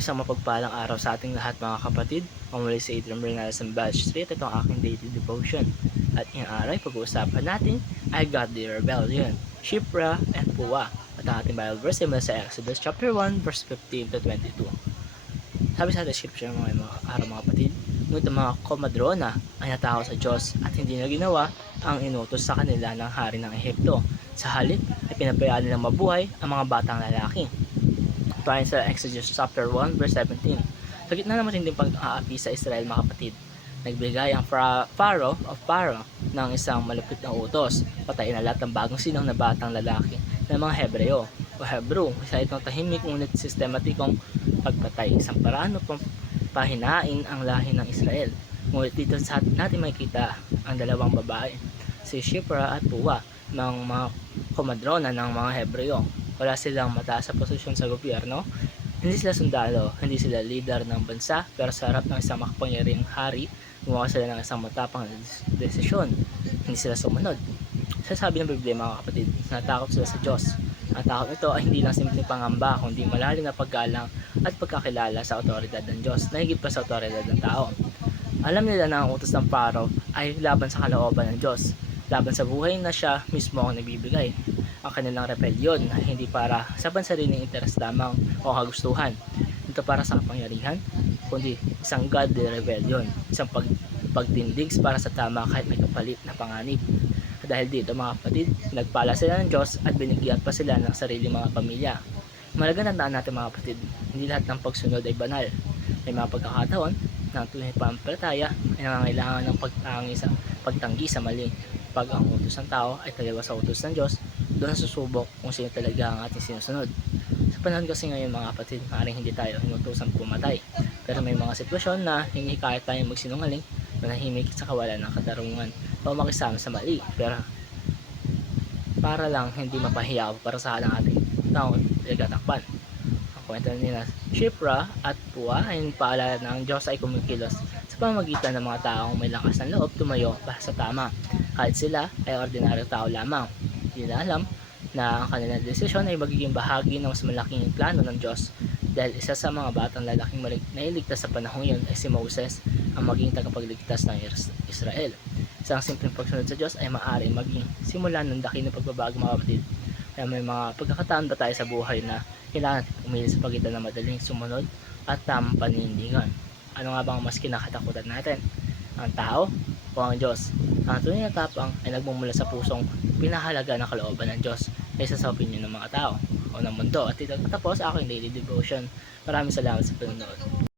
Isang mapagpalang araw sa ating lahat mga kapatid. Mamuli si Adrian Bernales ng Badge Street. Ito ang aking daily devotion. At ngayong araw ay pag-uusapan natin ay Godly Rebellion, Shipra, and Puwa. At ang ating Bible verse ay mula sa Exodus chapter 1 verse 15 to 22. Sabi sa description mga araw mga kapatid, ngunit ang mga komadrona ay natakot sa Diyos at hindi na ginawa ang inutos sa kanila ng hari ng Ehipto. Sa halip ay pinabayaan nilang mabuhay ang mga batang lalaki. Tayo sa Exodus chapter 1 verse 17. Sa gitna ng matinding pag-aapi sa Israel mga kapatid, nagbigay ang Pharaoh ng isang malupit na utos. Patayin na lahat ng bagong sinong na batang lalaki ng mga Hebreo o Hebrew. Isa itong tahimik ngunit sistematikong pagpatay. Isang paraan upang pahinain ang lahi ng Israel. Ngunit dito sa natin makikita ang dalawang babae, si Shipra at Puwa, ng mga komadrona ng mga Hebreo. Wala silang mataas sa posisyon sa gobyerno, hindi sila sundalo, hindi sila leader ng bansa, pero sa harap ng isang makapangyarihang hari, gumawa sila ng isang matapang na desisyon. Hindi sila sumunod. Sasabi ng Biblia mga kapatid, natakot sila sa Diyos. Ang takot nito ay hindi lang simpleng pangamba, kundi malalim na paggalang at pagkakilala sa otoridad ng Diyos na higit pa sa otoridad ng tao. Alam nila na ang utos ng Pharaoh ay laban sa kalooban ng Diyos, laban sa buhay na siya mismo ang nagbibigay. Ang kanilang rebellion na hindi para sa pansariling interes lamang o kagustuhan, ito para sa kapangyarihan, kundi isang godly rebellion, isang pagtindig para sa tama kahit may kapalit na panganib. Dahil dito mga kapatid, nagpala sila ng Diyos at binigyan pa sila ng sariling mga pamilya. Malagang tandaan natin mga kapatid, hindi lahat ng pagsunod ay banal. May mga pagkakataon na ang tunay pampalataya ay nangangailangan ng pagtanggi sa mali. Pag ang utos ng tao ay taliwas sa utos ng Diyos, doon susubok kung sino talaga ang ating sinusunod. Sa panahon kasi ngayon mga kapatid, maaaring hindi tayo inutusan pumatay. Pero may mga sitwasyon na hinihikayat tayong magsinungaling, manahimik sa kawalan ng katarungan o makisama sa mali. Pero para lang hindi mapahiya o para sa ng ating taon pinagtatakpan. Ang kwento nila Shipra at Puwa ay paalala ng Diyos ay kumikilos sa pamamagitan ng mga taong may lakas ng loob tumayo para sa tama. Kahit sila ay ordinaryo tao lamang, hindi na alam na ang kanilang desisyon ay magiging bahagi ng mas malaking plano ng Diyos. Dahil isa sa mga batang lalaking nailigtas sa panahon yun ay si Moses, ang maging tagapagligtas ng Israel. Isang simpleng pagsunod sa Diyos ay maaari maging simulan ng dakilang pagbabago mga kapatid. Kaya may mga pagkakataon ba tayo sa buhay na kailangan umili sa pagitan ng madaling sumunod at tamang paninindigan. Ano nga bang mas kinakatakutan natin? Ang tao o ang Diyos? Ang tunay na tapang ay nagmumula sa pusong pinahalaga ng kalooban ng Diyos kaysa sa opinion ng mga tao o ng mundo. At ito tapos aking daily devotion. Maraming salamat sa panonood.